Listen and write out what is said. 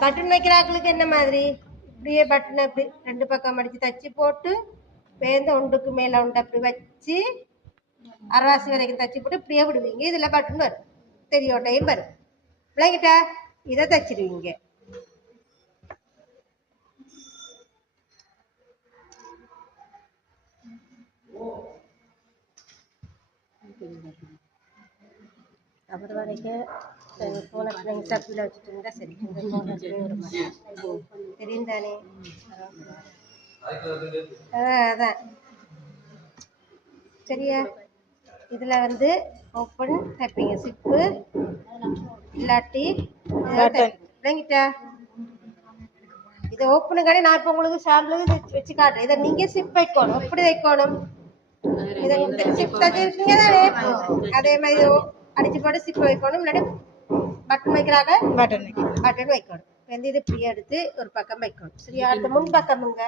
Button வைக்கிறாங்களுக்கு என்ன மாதிரி இப்படியே பட்டனை இப்படி 2 பக்கம் அடித்து தச்சு போட்டு பேந்த ஒன்றுக்கு மேலே உண்டு அப்படி வச்சு அரைவாசி வரைக்கும் தச்சு போட்டு இப்படியே விடுவீங்க. இதில் பட்டன் வரும், தெரியோட்டையும் வரும். விளங்கிட்டா? இதை தச்சிடுவீங்க. அப்புறம் வரைக்கும் போன பிள்ளைங்க சப்பில் வச்சுட்டு இருந்தால் சரி. தெரியும் தானே? அதான் சரியா? இதில் வந்து ஓப்பன் தைப்பீங்க, சிப்பு இல்லாட்டி விளங்கிட்டா? இதை ஓப்பனுக்காண்டி நான் இப்போ உங்களுக்கு சாம்பிளுக்கு வச்சு காட்டுறேன். இதை நீங்கள் சிப் வைக்கணும். எப்படி வைக்கணும்? இதை சிப் தச்சிருக்கீங்க தானே? அதே மாதிரி அடிச்சு போட்டு சிப்பு வைக்கணும். இல்லாட்டி பட்டன் வைக்கிறாங்க, பட்டன் வைக்கணும். வந்து இது இப்படியே எடுத்து ஒரு பக்கம் வைக்கணும். சரியா? அடுத்த முன் பக்கமுங்க